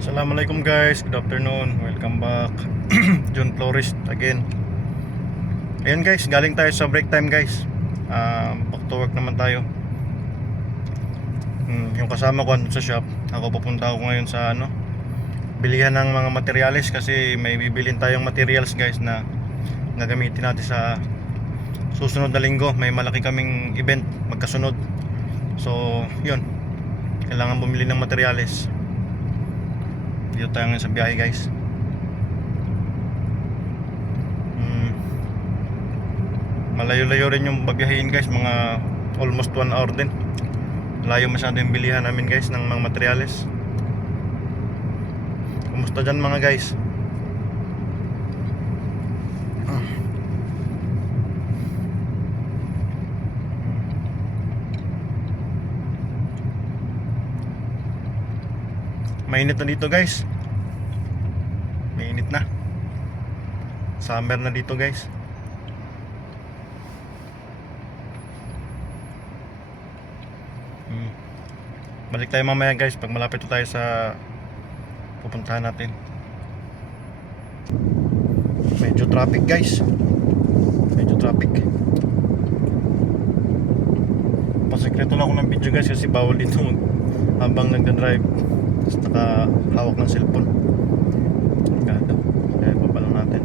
Assalamualaikum guys, good afternoon, welcome back. John Flores again. Ayan guys, galing tayo sa break time guys. Back to work naman tayo. Yung kasama ko andun sa shop. Ako papunta ako ngayon sa bilihan ng mga materyales kasi may bibilin tayong materials guys na gagamitin natin sa susunod na linggo. May malaki kaming event magkasunod. So yun, kailangan bumili ng materyales. Dito tayo ngayon sa biyahe guys. Malayo-layo rin yung babiyahin guys, mga almost 1 hour din. Layo masyado yung bilihan namin guys ng mga materyales. Kumusta dyan mga guys? Mainit na dito guys. Mainit na. Summer na dito guys. Balik tayo mamaya guys pag malapit na tayo sa pupuntahan natin. Medyo traffic guys. Medyo traffic. Pasekreto na ako ng video guys kasi bawal dito habang nagda-drive tapos nakahawak ng cellphone. Ganda. Kaya baba lang natin.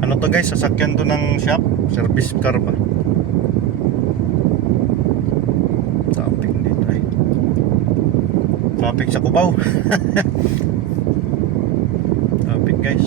Ano to guys, sasakyan to ng shop, service car ba? Traffic dito eh. Traffic sa Cubao. Traffic guys.